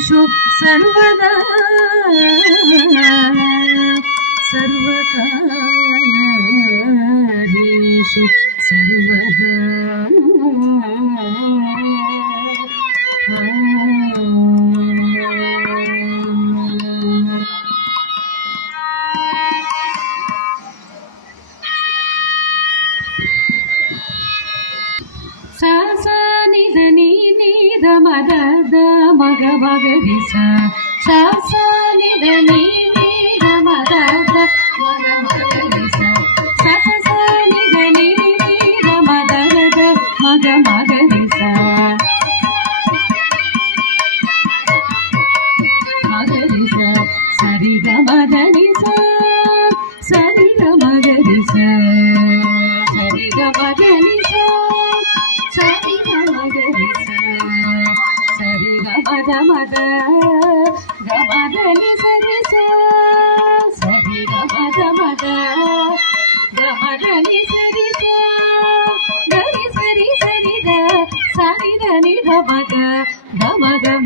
सर्वकार्येषु सर्वदा सर्वकार्येषु सर्वदा सा सा नि ध नि नि ध म ध ध म ग म ग रि सा सा सा नि ध नि नि ध म ध ध म ग म ग रि सा सा सा सा नि ध नि नि ध म ध ध म ग म ग रि सा म ग रि सा सा रि ग म ध नि सा सा रि ग म ग रि सा सा रि ग म ध नि सा सरि ग म ग रि सा सरि ग म ध म ध ग म ध नि सा रि सा सरि ग म ध म ध ग म ध नि सा रि सा ग रि सा रि सा रि ग सा रि ध नि ध म ग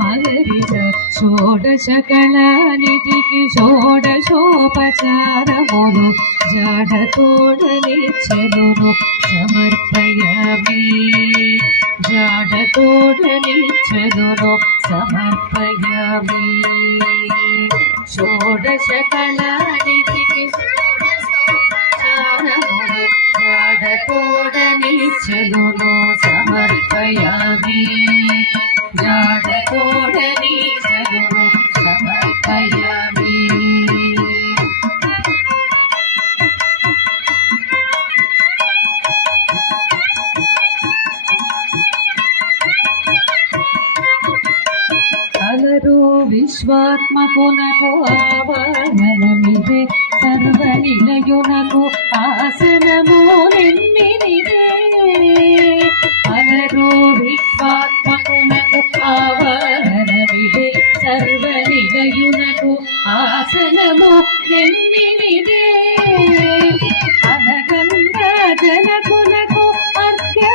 म ग रि सा షోడశ కళానిధికి షోడశోపచారములు జాడతోడనిచ్చెలును సమర్పయామి జాడతోడనిచ్చెలును సమర్పయామి షోడశ కళానిధికి షోడశోపచారములు జాడతోడనిచ్చెలును సమర్పయామి జాడతోడనిచ్చెలును సమర్పయామి అలరు విశ్వాత్మకునకు ఆవాహనమిదే సర్వనిలయునకు ఆసనము నిన్నిదే అలరు విశ్వాత్మకునకు ఆవాహనమిదే సర్వనిలయునకు ఆసనము నిన్నిదే అనగంగ జనకునకు అర్ఘ్యపాద్యాచమనాలు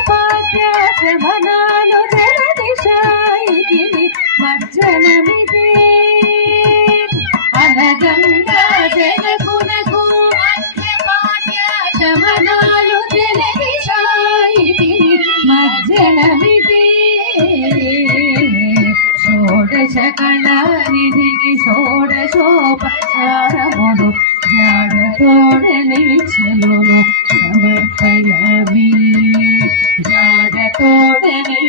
జలదిశాయిని మజ్జనమిదే అనగంగ జనకునకు అర్ఘ్యపాద్యాచమనాలు జలదిశాయిని మజ్జనమిదే షోడశ కళానిధికి షోడశోపచారములు జాడతోడనిచ్చెలును సమర్పయామి జాడతోడనిచ్చెలును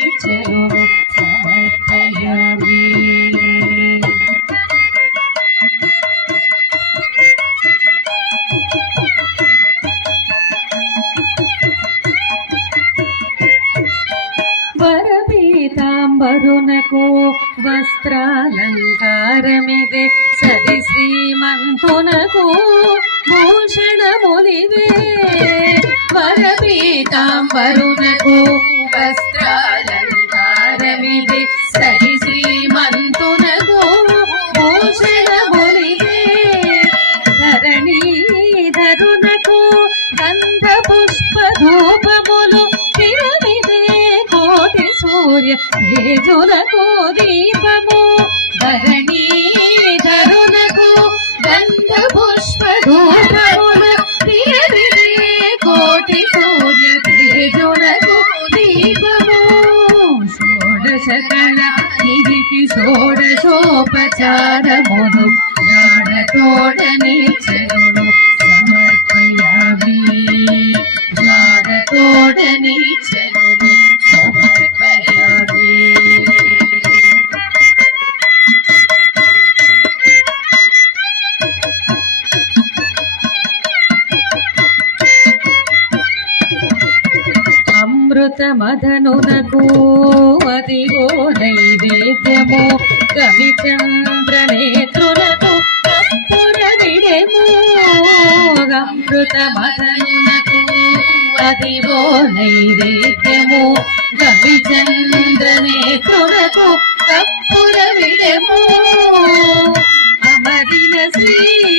సమర్పయామి వరపీతాంబరునకు వస్త్రాలంకారమిదే సది శ్రీమంతునకు భూషణములివే వరపీతాంబరునకు వస్త్రాలంకారమిదే సది శ్రీమంతునకు భూషణములివే ధరణీధరునకు గంధ పుష్ప ధూపములు తిరమిదే కోటి సూర్య తేజునకు దీపము ధరణీధరునకు గంధ పుష్ప ధూపములు తిరమిదే కోటి సూర్య తేజునకు దీపము షోడశ కళానిధికి షోడశోపచారములు జాడతోడనిచ్చెలును సమర్పయామి జాడతోడనిచ్చెలును సమర్పయామి అమృత మదనునకు అదిగో నైవేద్యము కవిచంద్ర నేత్రులకు కప్పుర విడెము అమృత మదనునకు అదిగో నైవేద్యము కవిచంద్ర నేత్రులకు కప్పుర విడెము అమరిన శ్రీ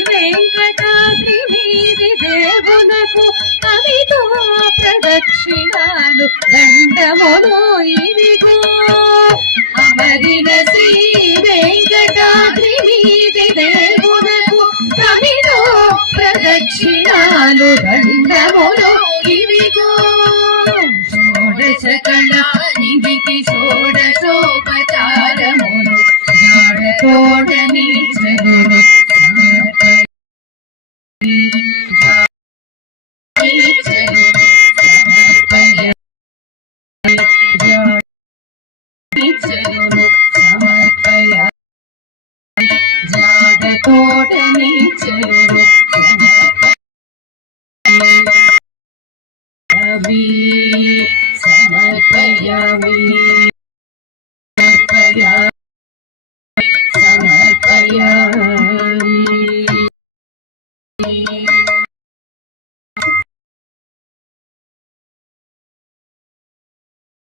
వెంకటాద్రి వీరి దేవునకు అమితో ప్రదక్షిణాలు దండములు ఇదిగో అమరిన శ్రీ వెంకటాద్రి ఉపచారములు ఇవిగో షోడశ కళా నిధికి షోడశోపచారములు జాడతోడని చదువు సమర్పయ జాడతోడని చదువు సమర్పయామి